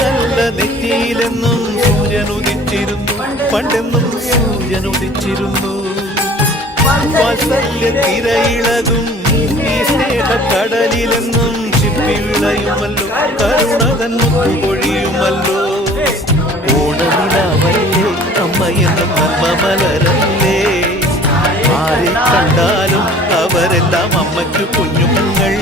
നല്ല നെറ്റിയിലെന്നും സൂര്യൻ ഉദിച്ചിരുന്നു, പണ്ടെന്നും സൂര്യൻ ഉദിച്ചിരുന്നു. വാത്സല്യ തിരയിളകും ഈ സ്നേഹക്കടലിലെന്നും ചിപ്പി വിളയുമല്ലോ, കരുണതൻ മുത്തുപൊഴിയുമല്ലോ. ഓണനിലാവല്ലേ അമ്മയെന്നും നന്മ മലരല്ലേ, ആരെ കണ്ടാലും അവരെല്ലാം അമ്മയ്ക്കു കുഞ്ഞുങ്ങൾ.